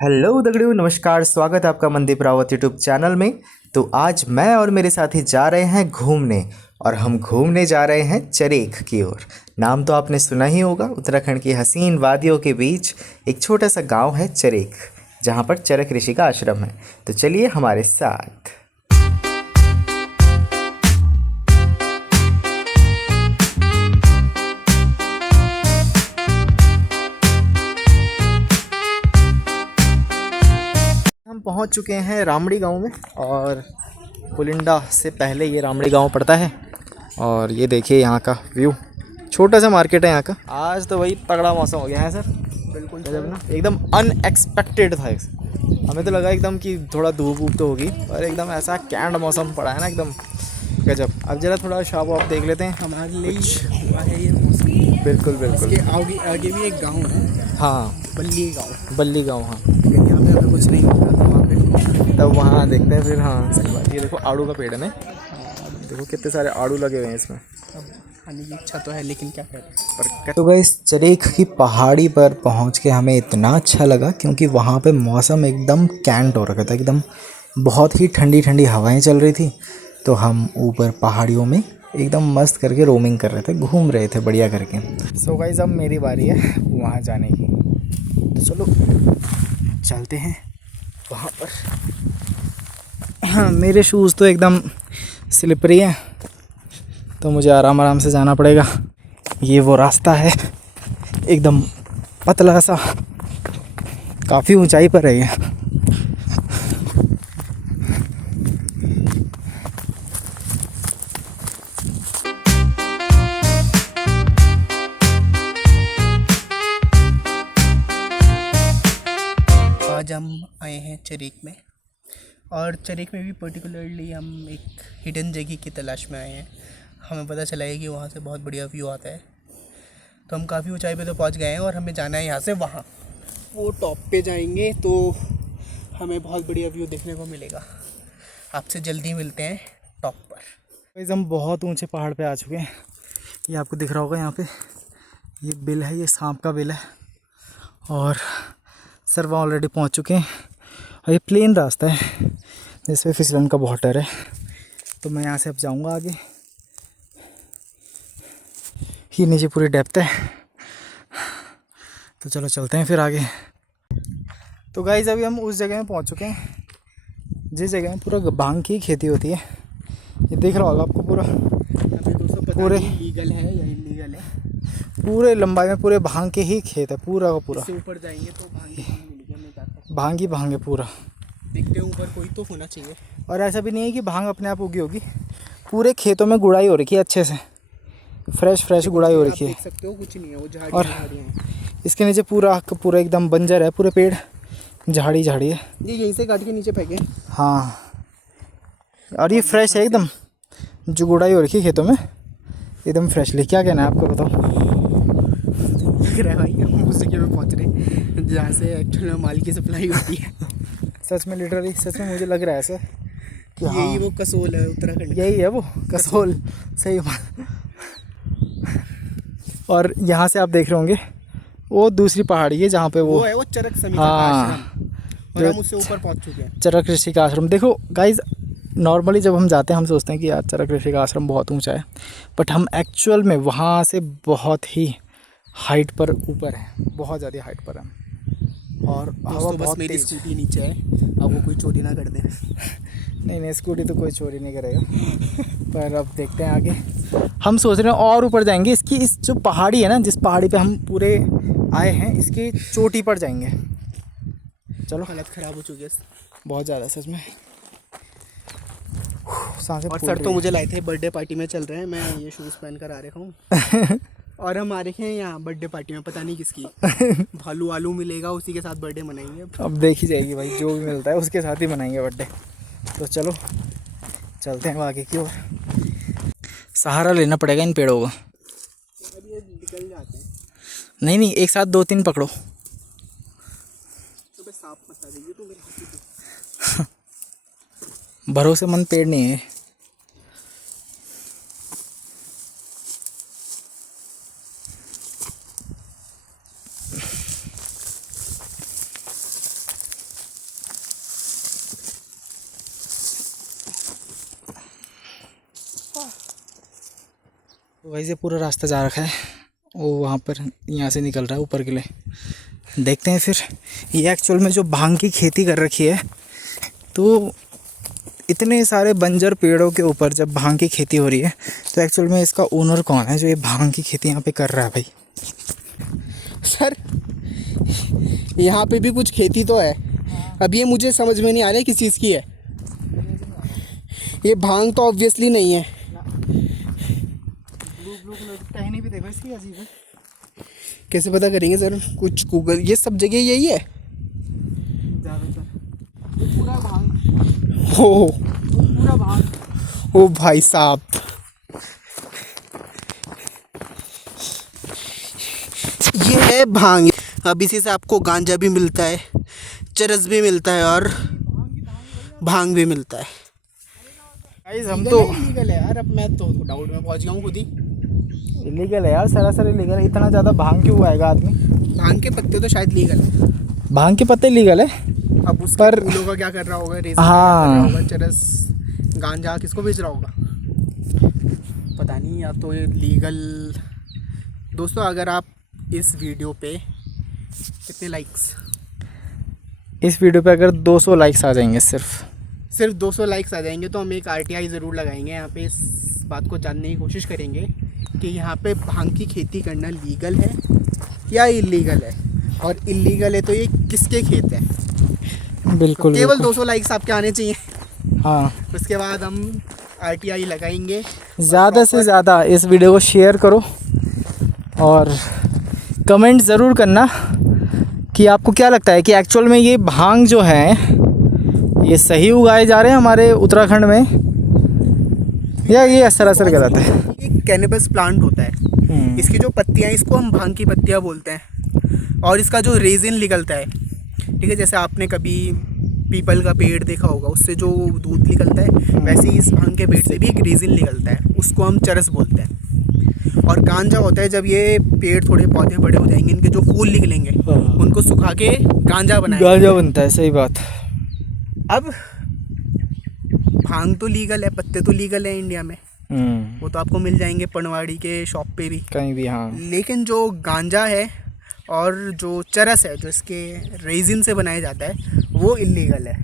Hello दगड़ियों, नमस्कार। स्वागत है आपका मनदीप रावत यूट्यूब चैनल में। तो आज मैं और मेरे साथी जा रहे हैं घूमने, और हम घूमने जा रहे हैं चरेख की ओर। नाम तो आपने सुना ही होगा। उत्तराखंड की हसीन वादियों के बीच एक छोटा सा गांव है चरेख, जहां पर चरक ऋषि का आश्रम है। तो चलिए हमारे साथ। हम पहुंच चुके हैं रामड़ी गांव में, और पुलिंडा से पहले ये रामड़ी गांव पड़ता है। और ये देखिए यहाँ का व्यू। छोटा सा मार्केट है यहाँ का। आज तो वही तगड़ा मौसम हो गया है सर। बिल्कुल गजब ना, एकदम अनएक्सपेक्टेड था। हमें तो लगा एकदम कि थोड़ा धूप वूप तो होगी, पर एकदम ऐसा कैंड मौसम पड़ा है ना, एकदम गजब। अब जरा थोड़ा शॉप वॉप देख लेते हैं। हमारे लिए हुआ है ये मौसम। बिल्कुल बिल्कुल। इसके आगे भी एक गांव है। हाँ, बल्ली गांव। हाँ, यहाँ पे हमें कुछ नहीं होगा तो वहाँ पे तब वहाँ देखते हैं फिर। हाँ सही बात। ये देखो आड़ू का पेड़ है ना, देखो कितने सारे आड़ू लगे हुए हैं इसमें। खाने की इच्छा तो है, लेकिन क्या करें। तो गाइस, चरेख की पहाड़ी पर पहुंच के हमें इतना अच्छा लगा, क्योंकि वहाँ पे मौसम एकदम कैंट हो रखा था। एकदम बहुत ही ठंडी ठंडी हवाएं चल रही थी। तो हम ऊपर पहाड़ियों में एकदम मस्त करके रोमिंग कर रहे थे, घूम रहे थे बढ़िया करके। सो गाइस, अब मेरी बारी है वहाँ जाने की। तो चलो चलते हैं वहाँ पर। हाँ, मेरे शूज़ तो एकदम स्लिपरी हैं, तो मुझे आराम आराम से जाना पड़ेगा। ये वो रास्ता है, एकदम पतला सा, काफ़ी ऊंचाई पर है ये। आज हम आए हैं चरेक में, और चरेक में भी पर्टिकुलरली हम एक हिडन जगह की तलाश में आए हैं। हमें पता चला है कि वहाँ से बहुत बढ़िया व्यू आता है, तो हम काफ़ी ऊंचाई पे तो पहुँच गए हैं, और हमें जाना है यहाँ से वहाँ। वो टॉप पे जाएंगे तो हमें बहुत बढ़िया व्यू देखने को मिलेगा। आपसे जल्दी मिलते हैं टॉप पर। गाइस, हम बहुत ऊंचे पहाड़ पे आ चुके हैं। ये आपको दिख रहा होगा यहाँ पे, ये बिल है, ये सांप का बिल है। और सर वहाँ ऑलरेडी पहुँच चुके हैं। और ये प्लेन रास्ता है जिसपे फिसलन का बहुत डर है। तो मैं यहाँ से अब जाऊँगा आगे। ये नीचे पूरी डेप्थ है, तो चलो चलते हैं फिर आगे। तो गाइस, अभी हम उस जगह में पहुँच चुके हैं जिस जगह में पूरा भांग की खेती होती है। ये दिख रहा होगा आपको पूरा। पूरे लीगल है या इलीगल है, पूरे लंबाई में पूरे भांग के ही खेत है, पूरा का पूरा। इससे ऊपर जाएंगे तो भांग मिलेगी, हमें जाता भांग ही भांग है पूरा। देखते हैं, ऊपर कोई तो होना चाहिए। और ऐसा भी नहीं है कि भांग अपने आप उगी होगी, पूरे खेतों में गुड़ाई हो रखी है अच्छे से, फ्रेश गुड़ाई हो रखी है। देख सकते हो, कुछ नहीं है, वो झाड़ियाँ और हैं। इसके नीचे पूरा का पूरा एकदम बंजर है, पूरे पेड़ झाड़ी है। ये यहीं से काट के नीचे फेंके। हाँ, और ये फ्रेश है एकदम, जो गुड़ाई हो रखी है खेतों में एकदम फ्रेशली। क्या कहना है आपको, बताओ। लग रहा है भाई हम उस जगह पे पहुँच रहे हैं जहाँ से एक्चुअल में माल की सप्लाई होती है। सच में, लिटरली सच में मुझे लग रहा है ऐसा कि यही वो कसोल है उत्तराखंड का। यही है वो कसोल। सही बात। और यहाँ से आप देख रहे होंगे वो दूसरी पहाड़ी है जहाँ पे वो है वो चरक समिति का हाँ, आश्रम, और हम उससे ऊपर पहुँच चुके हैं। चरक ऋषि का आश्रम। देखो गाइज, नॉर्मली जब हम जाते हैं हम सोचते हैं कि यार चरक ऋषि का आश्रम बहुत ऊंचा है, बट हम एक्चुअल में वहाँ से बहुत ही हाइट पर ऊपर है, बहुत ज़्यादा हाइट पर है। और हवा बस बहुत मेरी तेज। स्कूटी नीचे है, अब वो कोई चोरी ना कर दे। नहीं, स्कूटी तो कोई चोरी नहीं करेगा। पर अब देखते हैं आगे। हम सोच रहे हैं और ऊपर जाएंगे। इसकी इस जो पहाड़ी है ना, जिस पहाड़ी पे हम पूरे आए हैं, इसकी चोटी पर जाएंगे। चलो। हालत ख़राब हो चुकी है बहुत ज़्यादा सच में। सांसें और फूल सर रही तो है। मुझे लाए थे, बर्थडे पार्टी में चल रहे हैं, मैं ये शूज़ पहन कर आ रखा हूँ। और हम आ रखे हैं यहाँ बर्थडे पार्टी में, पता नहीं किसकी। भालू आलू मिलेगा, उसी के साथ बर्थडे मनाएंगे। अब देखी जाएगी भाई, जो भी मिलता है उसके साथ ही मनाएंगे बर्थडे। तो चलो चलते हैं आगे की ओर। सहारा लेना पड़ेगा इन पेड़ों का। अब ये निकल जाते हैं। नहीं, एक साथ 2-3 पकड़ो। तो सांप फंसा देगी तो मेरे। भरोसेमंद पेड़ नहीं है। वैसे पूरा रास्ता जा रखा है, वो वहाँ पर यहाँ से निकल रहा है ऊपर के लिए। देखते हैं फिर। ये एक्चुअल में जो भांग की खेती कर रखी है, तो इतने सारे बंजर पेड़ों के ऊपर जब भांग की खेती हो रही है, तो एक्चुअल में इसका ओनर कौन है जो ये भांग की खेती यहाँ पे कर रहा है भाई? सर यहाँ पे भी कुछ खेती तो है। अब ये मुझे समझ में नहीं आ रहा है किस चीज़ की है। ये भांग तो ऑब्वियसली नहीं है। टहनी भी देखो इसकी अजीब है। कैसे पता करेंगे सर? कुछ गूगल, ये सब जगह यही है ज़्यादातर। ये पूरा भांग, हो पूरा भांग। ओ भाई साहब, ये है भांग। अब इसी से आपको गांजा भी मिलता है, चरस भी मिलता है और भांग भी मिलता है। गाइस हम तो इलीगल है यार। अब मैं तो डाउट में पहुंच गया हूँ खुद ही। इलीगल है यार, सरासर इलीगल है। इतना ज़्यादा भांग क्यों उगाएगा आदमी? भांग के पत्ते तो शायद लीगल है। भांग के पत्ते लीगल है, अब उस पर फूलों का क्या कर रहा होगा, रेज़र हाँ। क्या कर रहा होगा, चरस, गांजा किसको बेच रहा होगा पता नहीं। या तो ये लीगल। दोस्तों अगर आप इस वीडियो पे कितने लाइक्स, इस वीडियो पे अगर 200 लाइक्स आ जाएंगे, सिर्फ 200 लाइक्स आ जाएंगे, तो हम एक RTI ज़रूर लगाएंगे यहाँ पे। इस बात को जानने की कोशिश करेंगे कि यहाँ पे भांग की खेती करना लीगल है या इलीगल है, और इलीगल है तो ये किसके खेत है। बिल्कुल केवल बिल्कुल। 200 लाइक्स आपके आने चाहिए। हाँ, उसके बाद हम RTI लगाएंगे। ज़्यादा से ज़्यादा इस वीडियो को शेयर करो और कमेंट ज़रूर करना कि आपको क्या लगता है कि एक्चुअल में ये भांग जो है ये सही उगाए जा रहे हैं हमारे उत्तराखंड में, या ये सरासर गलत है? ये कैनबिस प्लांट होता है। इसकी जो पत्तियां, इसको हम भांग की पत्तियां बोलते हैं। और इसका जो रेजिन निकलता है, ठीक है, जैसे आपने कभी पीपल का पेड़ देखा होगा, उससे जो दूध निकलता है, वैसे ही इस भांग के पेड़ से भी एक रेजिन निकलता है, उसको हम चरस बोलते हैं। और गांजा होता है जब ये पेड़ थोड़े पौधे बड़े हो जाएंगे, इनके जो फूल निकलेंगे, उनको सुखा के गांजा बनाएंगे। गांजा बनता है, सही बात। अब भांग तो लीगल है, पत्ते तो लीगल है इंडिया में, वो तो आपको मिल जाएंगे पनवाड़ी के शॉप पे भी, कहीं भी। हाँ, लेकिन जो गांजा है और जो चरस है, जो इसके रेजिन से बनाया जाता है, वो इलीगल है।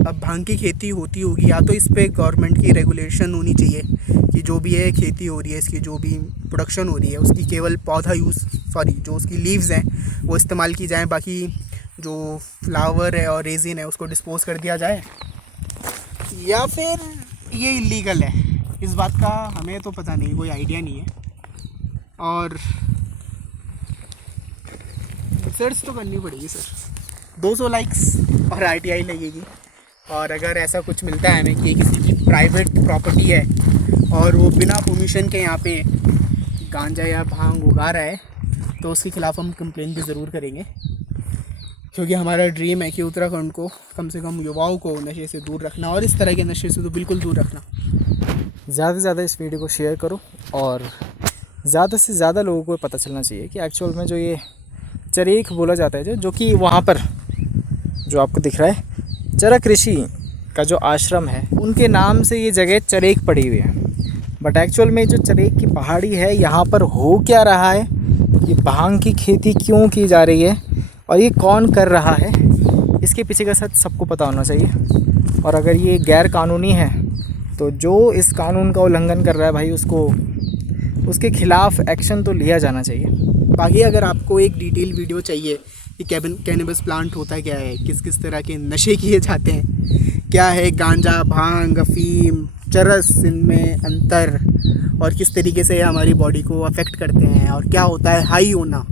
अब भांग की खेती होती होगी, या तो इस पे गवर्नमेंट की रेगुलेशन होनी चाहिए कि जो भी है खेती हो रही है, इसकी जो भी प्रोडक्शन हो रही है, उसकी केवल पौधा जो उसकी लीव्स हैं वो इस्तेमाल की जाएँ, बाकी जो फ्लावर है और रेजिन है उसको डिस्पोज कर दिया जाए। या फिर ये इलीगल है, इस बात का हमें तो पता नहीं, कोई आइडिया नहीं है। और रिसर्च तो करनी पड़ेगी सर। 200 लाइक्स और RTI लगेगी। और अगर ऐसा कुछ मिलता है हमें कि किसी की प्राइवेट प्रॉपर्टी है और वो बिना परमिशन के यहाँ पे गांजा या भांग उगा रहा है, तो उसके ख़िलाफ़ हम कंप्लेंट भी ज़रूर करेंगे, क्योंकि हमारा ड्रीम है कि उत्तराखंड को कम से कम युवाओं को नशे से दूर रखना, और इस तरह के नशे से तो बिल्कुल दूर रखना। ज़्यादा से ज़्यादा इस वीडियो को शेयर करो और ज़्यादा से ज़्यादा लोगों को पता चलना चाहिए कि एक्चुअल में जो ये चरेख बोला जाता है, जो कि वहाँ पर जो आपको दिख रहा है चरक ऋषि का जो आश्रम है, उनके नाम से ये जगह चरेख पड़ी हुई है। बट एक्चुअल में जो चरेख की पहाड़ी है, यहाँ पर हो क्या रहा है, ये भांग की खेती क्यों की जा रही है और ये कौन कर रहा है, इसके पीछे का सच सबको पता होना चाहिए। और अगर ये गैर कानूनी है तो जो इस कानून का उल्लंघन कर रहा है भाई, उसके खिलाफ़ एक्शन तो लिया जाना चाहिए। बाकी अगर आपको एक डिटेल वीडियो चाहिए कि कैनबिस प्लांट होता क्या है, किस किस तरह के नशे किए जाते हैं, क्या है गांजा, भांग, अफीम, चरस, इनमें अंतर, और किस तरीके से हमारी बॉडी को अफेक्ट करते हैं, और क्या होता है हाई होना,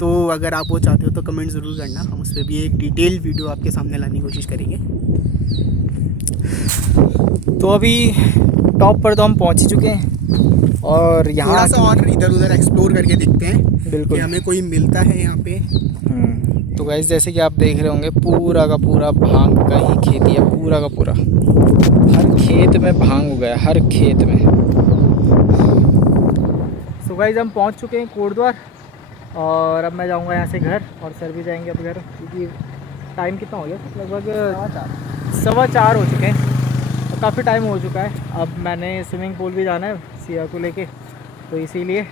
तो अगर आप वो चाहते हो तो कमेंट ज़रूर करना। हम उस पर भी एक डिटेल वीडियो आपके सामने लाने की कोशिश करेंगे। तो अभी टॉप पर तो हम पहुंच ही चुके हैं और यहाँ थोड़ा सा और इधर उधर एक्सप्लोर करके देखते हैं बिल्कुल कि हमें कोई मिलता है यहाँ पे। तो गाइस जैसे कि आप देख रहे होंगे, पूरा का पूरा भांग का ही खेती है, पूरा का पूरा। हर खेत में भांग उगा है, हर खेत में। सो गाइस हम पहुंच चुके हैं कोटद्वार, और अब मैं जाऊंगा यहाँ से घर, और सर भी जाएंगे अब घर, क्योंकि टाइम कितना हो गया, लगभग 4:15 हो चुके हैं, काफ़ी टाइम हो चुका है। अब मैंने स्विमिंग पूल भी जाना है, सिया को लेके, तो इसीलिए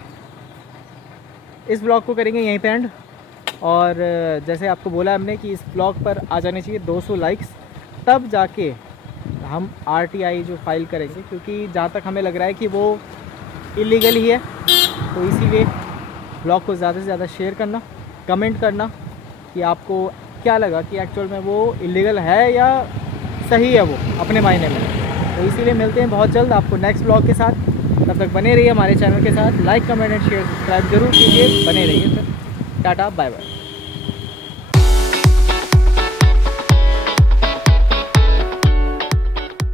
इस ब्लॉग को करेंगे यहीं पे एंड। और जैसे आपको बोला हमने कि इस ब्लॉग पर आ जाने चाहिए 200 लाइक्स, तब जाके हम RTI जो फाइल करेंगे, क्योंकि जहाँ तक हमें लग रहा है कि वो इलीगल ही है। तो इसीलिए ब्लॉग को ज़्यादा से ज़्यादा शेयर करना, कमेंट करना कि आपको क्या लगा कि एक्चुअल में वो इलीगल है या सही है वो अपने मायने में। तो इसीलिए मिलते हैं बहुत जल्द आपको नेक्स्ट ब्लॉग के साथ। तब तक बने रहिए हमारे चैनल के साथ, like comment and share subscribe जरूर कीजिए, बने रहिए। फिर टाटा बाय बाय।